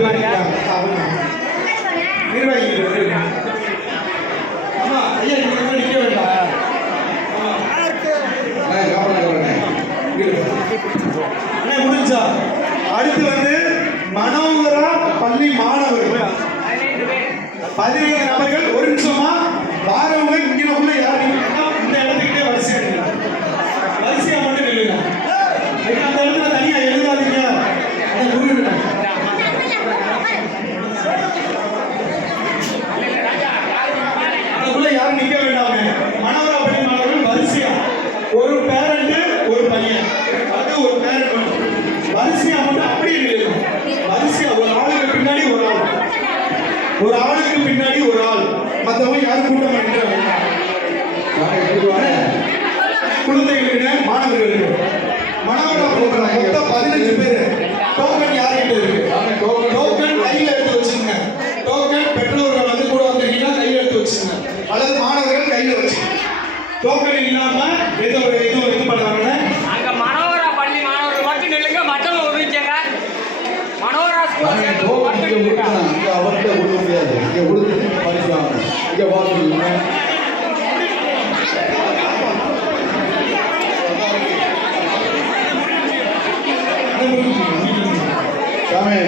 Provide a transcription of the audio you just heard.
நிர்வாகிகள் ஆமா ஐயா நீங்க நிக்க வேண்டாம். முடிஞ்சா அடுத்து வந்து மனோகரா பள்ளி மாணவர்கள் 15 நபர்கள். ஒரு நிமிஷமா வாரவங்க இங்க உள்ள யாரு இந்த இடத்துக்கிட்டே வரிசை எடுங்க. வரிசையா மட்டும் நில்லுங்க. அந்த இடத்துல தனியா எழுதாதீங்க. அதை புரியுங்க. அதுக்குள்ள யாரும் நிக்க வேண்டாம. மனோகரா பள்ளி மாணவர்கள் வரிசையா ஒரு பேரண்ட் ஒரு பையன் அது ஒரு பேரண்ட் வரிசையா மட்டும் அப்படியே நில்லுங்க. வரிசையா ஒரு ஆளுக்கு பின்னாடி ஒரு ஆள், ஒரு ஆளுக்கு பின்னாடி ஒரு ஆள். மற்றவங்க யாரும் கூட்டம் பண்ணிக்கிறாங்க. குழந்தைகளுக்கு மாணவர்களுக்கு மனோகரா மொத்தம் 15 பேர். டோக்கன் யார்கிட்ட இருக்கு? டோக்கன் கையில எடுத்து வச்சுங்க. டோக்கன் பெற்றோர்கள் வந்து கூட வந்திருக்கீங்கன்னா கையில எடுத்து வச்சுங்க, அல்லது மாணவர்கள் கையில வச்சுங்க. டோக்கன் இல்லாம இது பண்ணுவாங்க. அங்க மனோகரா பள்ளி மாணவர்கள் மட்டும் நில்லுங்க, மற்றவங்க ஒதுக்கிங்க. மனோகரா ஸ்கூல் அவர்கிட்ட கொடுக்க முடியாது. இங்க கொடுத்து படிப்பாங்க. இங்க பாத்துருங்க. சாமி